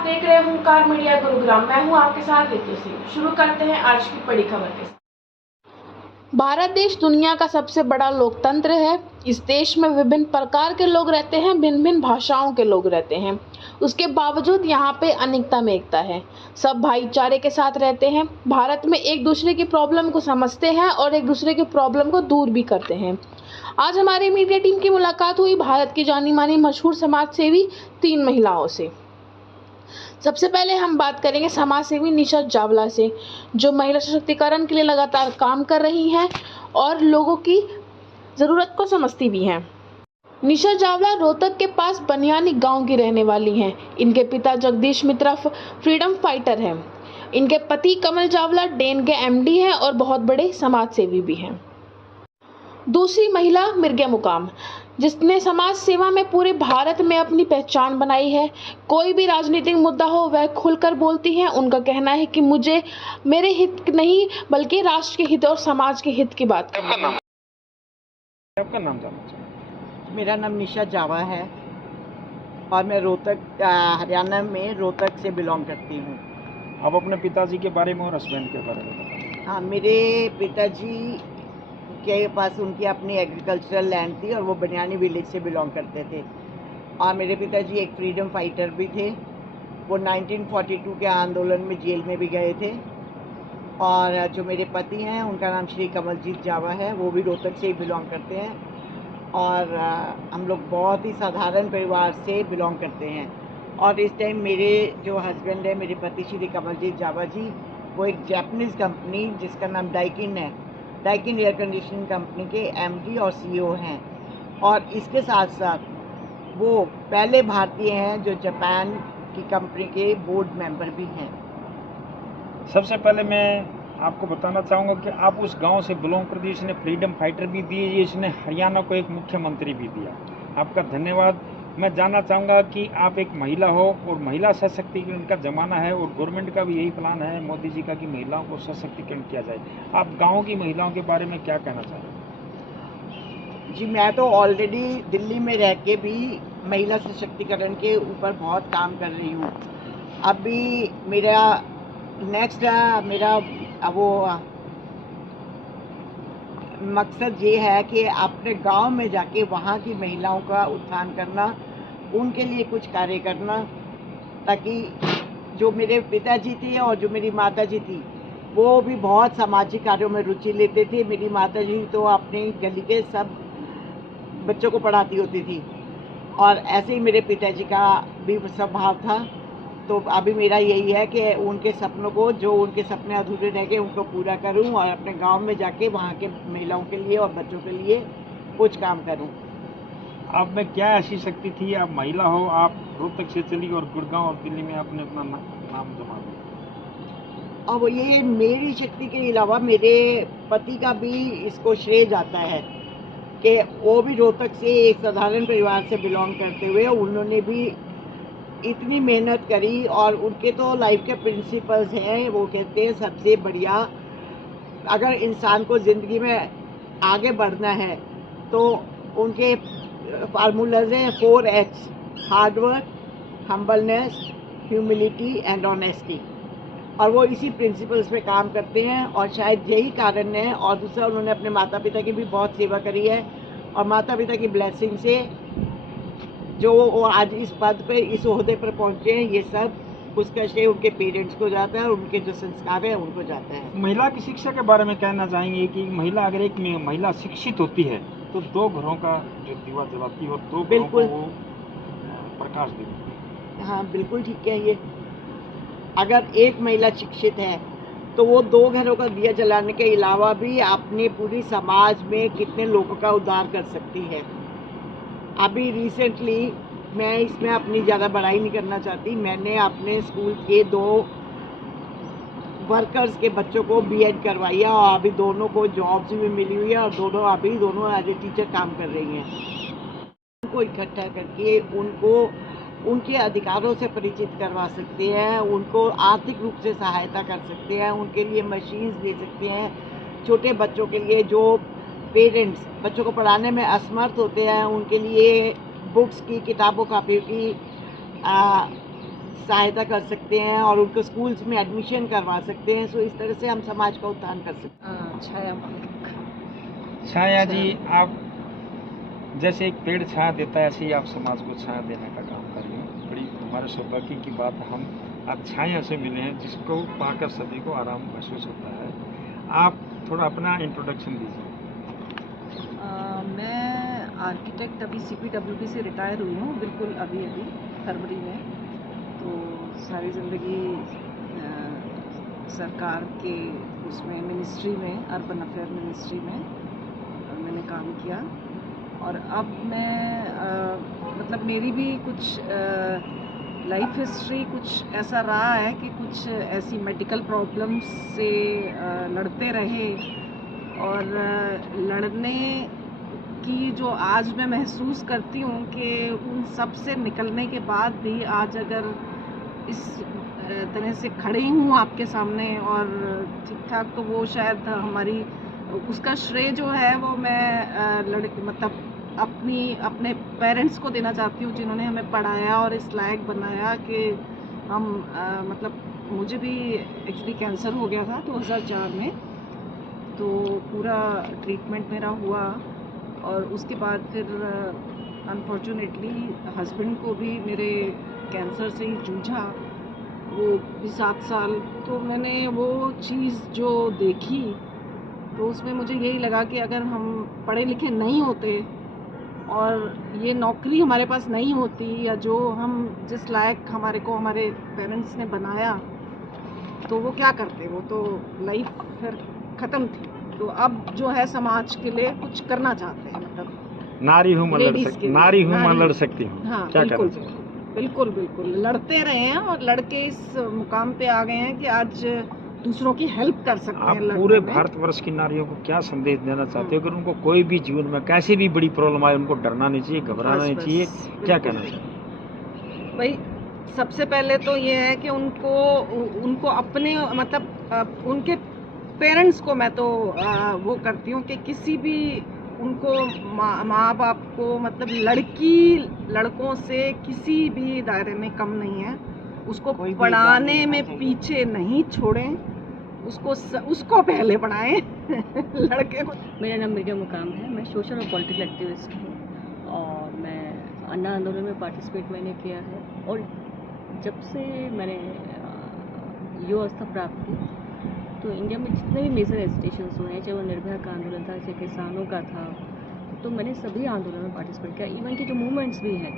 आप देख रहे हैं हुंकार मीडिया गुरुग्राम। मैं हूं आपके साथ रितु सिंह। शुरू करते हैं आज की बड़ी खबर के साथ। भारत देश दुनिया का सबसे बड़ा लोकतंत्र है। इस देश में विभिन्न प्रकार के लोग रहते हैं, भिन्न भिन्न भाषाओं के लोग रहते हैं। उसके बावजूद यहाँ पे अनेकता में एकता है। सब भाईचारे के साथ रहते हैं। भारत में एक दूसरे की प्रॉब्लम को समझते हैं और एक दूसरे की प्रॉब्लम को दूर भी करते हैं। आज हमारी मीडिया टीम की मुलाकात हुई भारत की जानी मानी मशहूर समाज सेवी 3 महिलाओं से। सबसे पहले हम बात करेंगे समाज सेवी निशा चावला से, जो महिला सशक्तिकरण के लिए लगातार काम कर रही हैं और लोगों की ज़रूरत को समझती भी हैं। निशा चावला रोहतक के पास बनियानी गांव की रहने वाली हैं। इनके पिता जगदीश मित्रा फ्रीडम फाइटर हैं। इनके पति कमल चावला डेन के एमडी हैं और बहुत बड़े समाज सेवी भी हैं। दूसरी महिला मिर्गे मुकाम, जिसने समाज सेवा में पूरे भारत में अपनी पहचान बनाई है। कोई भी राजनीतिक मुद्दा हो वह खुलकर बोलती हैं। उनका कहना है कि मुझे मेरे हित नहीं बल्कि राष्ट्र के हित और समाज के हित की बात करनी है। आपका नाम जानना चाहूँगा। मेरा नाम निशा जावा है और मैं रोहतक हरियाणा में रोहतक से बिलोंग करती हूँ। आप अपने पिताजी के बारे में और हस्बैंड के बारे में बताएं। हाँ, मेरे पिताजी के पास उनकी अपनी एग्रीकल्चरल लैंड थी और वो बनियानी विलेज से बिलोंग करते थे। और मेरे पिताजी एक फ्रीडम फाइटर भी थे। वो 1942 के आंदोलन में जेल में भी गए थे। और जो मेरे पति हैं उनका नाम श्री कमलजीत जावा है, वो भी रोहतक से ही बिलोंग करते हैं। और हम लोग बहुत ही साधारण परिवार से बिलोंग करते हैं। और इस टाइम मेरे जो हस्बैंड है, मेरे पति श्री कमलजीत जावा जी, वो एक जापानीज़ कंपनी जिसका नाम डाइकिन है, डाइकिन एयर कंडीशनिंग कंपनी के एमडी और सीईओ हैं। और इसके साथ साथ वो पहले भारतीय हैं जो जापान की कंपनी के बोर्ड मेंबर भी हैं। सबसे पहले मैं आपको बताना चाहूँगा कि आप उस गांव से बिलोंग करती है, इसने फ्रीडम फाइटर भी दिए, इसने हरियाणा को एक मुख्यमंत्री भी दिया। आपका धन्यवाद। मैं जानना चाहूँगा कि आप एक महिला हो और महिला सशक्तिकरण का ज़माना है और गवर्नमेंट का भी यही प्लान है मोदी जी का कि महिलाओं को सशक्तिकरण किया जाए। आप गाँव की महिलाओं के बारे में क्या कहना चाहेंगे? जी, मैं तो ऑलरेडी दिल्ली में रह के भी महिला सशक्तिकरण के ऊपर बहुत काम कर रही हूँ। अभी मेरा नेक्स्ट वो मकसद ये है कि अपने गांव में जाके वहाँ की महिलाओं का उत्थान करना, उनके लिए कुछ कार्य करना, ताकि जो मेरे पिताजी थे और जो मेरी माताजी थी वो भी बहुत सामाजिक कार्यों में रुचि लेते थे। मेरी माताजी तो अपने गली के सब बच्चों को पढ़ाती होती थी और ऐसे ही मेरे पिताजी का भी स्वभाव था। तो अभी मेरा यही है कि उनके सपनों को, जो उनके सपने अधूरे रह गए, उनको पूरा करूं और अपने गांव में जाके वहां के महिलाओं के लिए और बच्चों के लिए कुछ काम करूं। आप में क्या ऐसी शक्ति थी? आप महिला हो, आप रोहतक से चली और गुड़गांव और दिल्ली में आपने अपना नाम जमा दिया। अब ये मेरी शक्ति के अलावा मेरे पति का भी इसको श्रेय जाता है कि वो भी रोहतक से एक साधारण परिवार से बिलोंग करते हुए उन्होंने भी इतनी मेहनत करी। और उनके तो लाइफ के प्रिंसिपल्स हैं, वो कहते हैं सबसे बढ़िया अगर इंसान को ज़िंदगी में आगे बढ़ना है तो उनके फार्मूलाज हैं 4H: hard work, humbleness, humility and honesty. और वो इसी प्रिंसिपल्स पे काम करते हैं और शायद यही कारण है। और दूसरा, उन्होंने अपने माता पिता की भी बहुत सेवा करी है और माता पिता की ब्लेसिंग से जो वो आज इस पद पे, इस ओहदे पर पहुंचे हैं, ये सब उसका श्रेय उनके पेरेंट्स को जाता है और उनके जो संस्कार है उनको जाता है। महिला की शिक्षा के बारे में कहना चाहेंगे कि महिला अगर एक महिला शिक्षित होती है तो 2 घरों का जो दीवा जलाती है और 2 घरों को वो प्रकाश देती है। हाँ, बिल्कुल ठीक है। ये अगर एक महिला शिक्षित है तो वो 2 घरों का दिया जलाने के अलावा भी अपने पूरी समाज में कितने लोगों का उद्धार कर सकती है। अभी रिसेंटली, मैं इसमें अपनी ज़्यादा बड़ाई नहीं करना चाहती, मैंने अपने स्कूल के 2 वर्कर्स के बच्चों को बीएड करवाया और अभी दोनों को जॉब्स भी मिली हुई है और दोनों एज ए टीचर काम कर रही हैं। उनको इकट्ठा करके उनको उनके अधिकारों से परिचित करवा सकते हैं, उनको आर्थिक रूप से सहायता कर सकते हैं, उनके लिए मशीन्स दे सकते हैं। छोटे बच्चों के लिए जो पेरेंट्स बच्चों को पढ़ाने में असमर्थ होते हैं, उनके लिए बुक्स की, किताबों कापियों की सहायता कर सकते हैं और उनको स्कूल्स में एडमिशन करवा सकते हैं। सो इस तरह से हम समाज का उत्थान कर सकते हैं। छाया मालिक। छाया जी, आप जैसे एक पेड़ छाया देता है, ऐसे ही आप समाज को छाया देने का काम कर रही हैं। बड़ी हमारे सौभाग्य की बात है, हम आप छाया से मिले हैं, जिसको पाकर सभी को आराम महसूस होता है। आप थोड़ा अपना इंट्रोडक्शन दीजिए। मैं आर्किटेक्ट अभी CPWD से रिटायर हुई हूँ, बिल्कुल अभी फरवरी में। तो सारी ज़िंदगी सरकार के उसमें मिनिस्ट्री में, अर्बन अफेयर मिनिस्ट्री में मैंने काम किया। और अब मैं मतलब मेरी भी कुछ लाइफ हिस्ट्री कुछ ऐसा रहा है कि कुछ ऐसी मेडिकल प्रॉब्लम्स से लड़ते रहे, और लड़ने की जो आज मैं महसूस करती हूँ कि उन सब से निकलने के बाद भी आज अगर इस तरह से खड़ी हूँ आपके सामने और ठीक ठाक, तो वो शायद हमारी उसका श्रेय जो है वो मैं मतलब अपने पेरेंट्स को देना चाहती हूँ, जिन्होंने हमें पढ़ाया और इस लायक बनाया कि हम मतलब मुझे भी एक्चुअली कैंसर हो गया था 2004 में। तो पूरा ट्रीटमेंट मेरा हुआ और उसके बाद फिर अनफॉर्चुनेटली हस्बैंड को भी मेरे कैंसर से ही जूझा, वो भी 7 साल। तो मैंने वो चीज़ जो देखी तो उसमें मुझे यही लगा कि अगर हम पढ़े लिखे नहीं होते और ये नौकरी हमारे पास नहीं होती, या जो हम जिस लायक हमारे पेरेंट्स ने बनाया, तो वो क्या करते, वो तो लाइफ फिर ख़त्म थी। तो अब जो है समाज के लिए कुछ करना चाहते हैं, मतलब नारी हूँ मैं लड़ सकती हूँ। हाँ, क्या बिल्कुल लड़ते रहे हैं और लड़के इस मुकाम पे आ गए हैं कि आज दूसरों की हेल्प कर सकते आप हैं। पूरे भारतवर्ष की नारियों को क्या संदेश देना चाहते हो? अगर उनको कोई भी जीवन में कैसी भी बड़ी प्रॉब्लम आए, उनको डरना नहीं चाहिए, घबराना नहीं चाहिए, क्या कहना चाहिए? भाई, सबसे पहले तो ये है कि उनको अपने मतलब उनके पेरेंट्स को मैं तो वो करती हूँ कि किसी भी उनको माँ बाप को मतलब लड़कों से किसी भी दायरे में कम नहीं है, उसको पढ़ाने में पीछे नहीं छोड़ें, उसको पहले पढ़ाएं लड़के को। मेरा नाम मीडिया मुकाम है, मैं सोशल और पॉलिटिकल एक्टिविस्ट हूँ और मैं अन्ना आंदोलन में पार्टिसिपेट मैंने किया है। और जब से मैंने युवा अवस्था प्राप्त की तो इंडिया में जितने भी मेजर एजिटेशंस हुए हैं, चाहे वो निर्भया का आंदोलन था, चाहे किसानों का था, तो मैंने सभी आंदोलनों में पार्टिसिपेट किया। इवन की जो मूवमेंट्स भी हैं,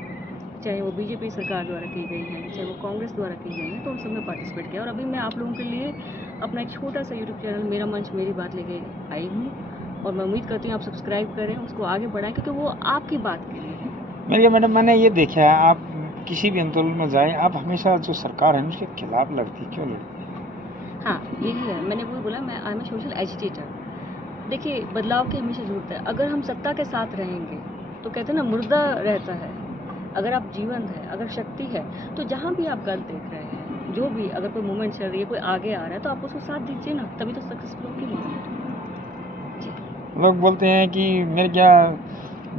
चाहे वो बीजेपी सरकार द्वारा की गई है, चाहे वो कांग्रेस द्वारा की गई है, तो उन सब में पार्टिसिपेट किया। और अभी मैं आप लोगों के लिए अपना एक छोटा सा यूट्यूब चैनल मेरा मंच मेरी बात लेके आई हूँ और मैं उम्मीद करती हूँ आप सब्सक्राइब करें, उसको आगे बढ़ाएं, क्योंकि वो आपकी बात के लिए है। मैडम, मैंने ये देखा है, आप किसी भी आंदोलन में जाए, आप हमेशा जो सरकार है उसके खिलाफ लड़ती, क्यों लड़ती? हाँ, यही है, मैंने वो बोला, मैं I am a social agitator. देखिए, बदलाव की हमेशा ज़रूरत है। अगर हम सत्ता के साथ रहेंगे तो कहते हैं ना, मुर्दा रहता है। अगर आप जीवंत है, अगर शक्ति है, तो जहाँ भी आप गलत देख रहे हैं, जो भी अगर कोई मूवमेंट चल रही है, कोई आगे आ रहा है, तो आप उसको साथ दीजिए ना, तभी तो सक्सेसफुल होगी मूवमेंट। लोग बोलते हैं कि मेरे क्या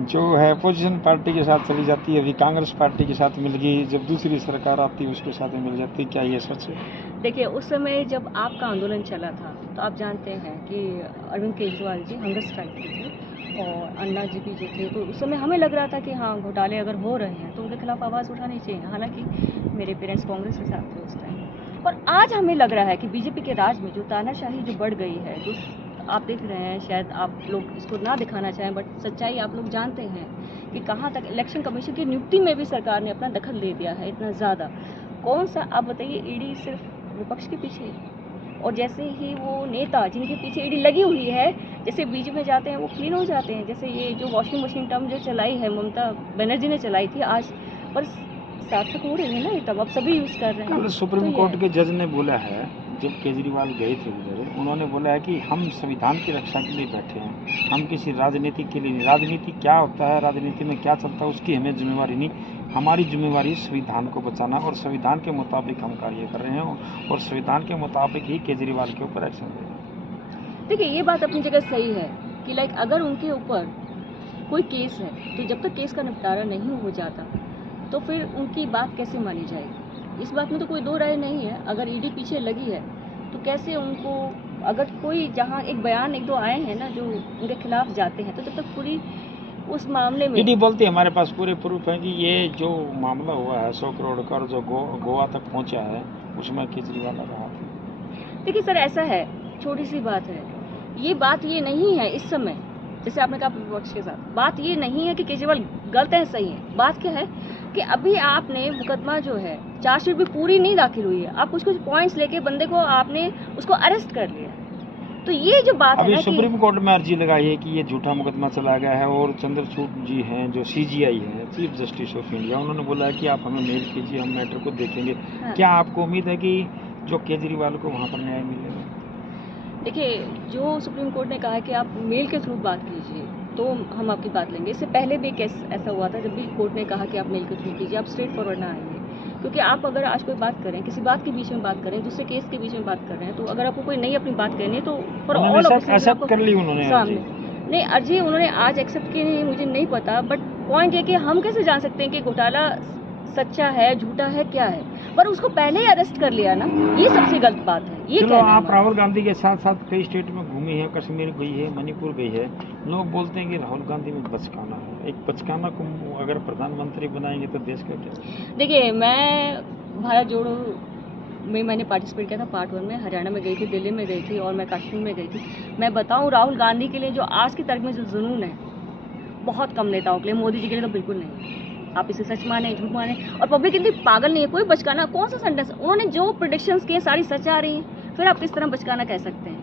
जो है अपोजिशन पार्टी के साथ चली जाती है, अभी कांग्रेस पार्टी के साथ मिल गई, जब दूसरी सरकार आती है उसके साथ मिल जाती है, क्या ये सच है? देखिए, उस समय जब आपका आंदोलन चला था तो आप जानते हैं कि अरविंद केजरीवाल जी हंगर स्ट्राइक पे थे और अन्ना जी भी जो थे, तो उस समय हमें लग रहा था कि हाँ, घोटाले अगर हो रहे हैं तो उनके खिलाफ आवाज़ उठानी चाहिए। हालांकि मेरे पेरेंट्स कांग्रेस के साथ थे उस टाइम। और आज हमें लग रहा है कि बीजेपी के राज में जो तानाशाही जो बढ़ गई है, जो आप देख रहे हैं, शायद आप लोग इसको ना दिखाना चाहें, बट सच्चाई आप लोग जानते हैं कि कहाँ तक इलेक्शन कमीशन की नियुक्ति में भी सरकार ने अपना दखल दे दिया है, इतना ज़्यादा। कौन सा, आप बताइए, ईडी सिर्फ विपक्ष के पीछे, और जैसे ही वो नेता जिनके पीछे ईडी लगी हुई है, जैसे बीजेपी में जाते हैं वो क्लीन हो जाते हैं। जैसे ये जो वॉशिंग मशीन टर्म जो चलाई है ममता बनर्जी ने चलाई थी, आज पर सार्थक हो रही है ना, ये तब अब सभी यूज़ कर रहे हैं। सुप्रीम कोर्ट के जज ने बोला है, जब केजरीवाल गए थे उधर, उन्होंने बोला है कि हम संविधान की रक्षा के लिए बैठे हैं, हम किसी राजनीति के लिए नहीं। राजनीति क्या होता है, राजनीति में क्या चलता है, उसकी हमें जिम्मेवारी नहीं। हमारी जिम्मेवारी संविधान को बचाना, और संविधान के मुताबिक हम कार्य कर रहे हैं और संविधान के मुताबिक ही केजरीवाल के ऊपर एक्शन ले रहे हैं। देखिए, ये बात अपनी जगह सही है कि लाइक अगर उनके ऊपर कोई केस है तो जब तक केस का निपटारा नहीं हो जाता तो फिर उनकी बात कैसे मानी जाएगी। इस बात में तो कोई दो राय नहीं है। अगर ईडी पीछे लगी है तो कैसे उनको, अगर कोई जहाँ एक बयान एक दो आए हैं ना जो उनके खिलाफ जाते हैं, तो जब तक पूरी उस मामले में ईडी बोलती है हमारे पास पूरे प्रूफ है कि ये जो मामला हुआ है 100 करोड़ का और जो गोवा तक पहुंचा है उसमें केजरीवाल का हाथ है। देखिए सर, ऐसा है, छोटी सी बात है, ये बात ये नहीं है इस समय, जैसे आपने कहा विपक्ष के साथ, बात ये नहीं है कि केजरीवाल गलत है सही है। बात क्या है कि अभी आपने मुकदमा जो है, चार्जशीट भी पूरी नहीं दाखिल हुई है, आप कुछ कुछ पॉइंट्स लेके बंदे को आपने उसको अरेस्ट कर लिया। तो ये जो बात है अभी ना सुप्रीम कोर्ट में अर्जी लगाई है कि ये झूठा मुकदमा चला गया है और चंद्रचूड़ जी हैं जो सीजीआई हैं, चीफ जस्टिस ऑफ इंडिया, उन्होंने बोला है कि आप हमें मेल कीजिए, हम मैटर को देखेंगे। हाँ। क्या आपको उम्मीद है कि जो केजरीवाल को वहाँ पर न्याय मिलेगा? देखिए, जो सुप्रीम कोर्ट ने कहा है कि आप मेल के थ्रू बात कीजिए, तो हम आपकी बात लेंगे। इससे पहले भी एक ऐसा हुआ था जब भी कोर्ट ने कहा कि आप मेल के थ्रू कीजिए, आप स्ट्रेट फॉरवर्ड ना आएंगे। क्योंकि आप अगर आज कोई बात करें, किसी बात के बीच में बात करें, दूसरे केस के बीच में बात कर रहे हैं, तो अगर आपको कोई नई अपनी बात करनी है तो फॉर ऑल एक्सेप्ट कर ली उन्होंने सामने नहीं, अर्जी उन्होंने आज एक्सेप्ट की नहीं, मुझे नहीं पता, बट पॉइंट ये कि हम कैसे जान सकते हैं कि घोटाला सच्चा है झूठा है क्या है, पर उसको पहले ही अरेस्ट कर लिया ना, ये सबसे गलत बात है। ये चलो, आप राहुल गांधी के साथ साथ कई स्टेट में घूमी है, कश्मीर गई है, मणिपुर गई है, लोग बोलते हैं कि राहुल गांधी में बचकाना है। एक बचकाना को अगर प्रधानमंत्री बनाएंगे तो देश का क्या? देखिए, मैं भारत जोड़ो में मैंने पार्टिसिपेट किया था पार्ट 1 में, हरियाणा में गई थी, दिल्ली में गई थी और मैं कश्मीर में गई थी। मैं बताऊं, राहुल गांधी के लिए जो आज की तारीख में जो जुनून है, बहुत कम नेताओं के लिए, मोदी जी के लिए तो बिल्कुल नहीं। आप इसे सच माने झूठ माने, और पब्लिक इतनी पागल नहीं है, कोई बचकाना कौन सा सेंटेंस, उन्होंने जो प्रेडिक्शंस किए सारी सच आ रही हैं, फिर आप किस तरह बचकाना कह सकते हैं?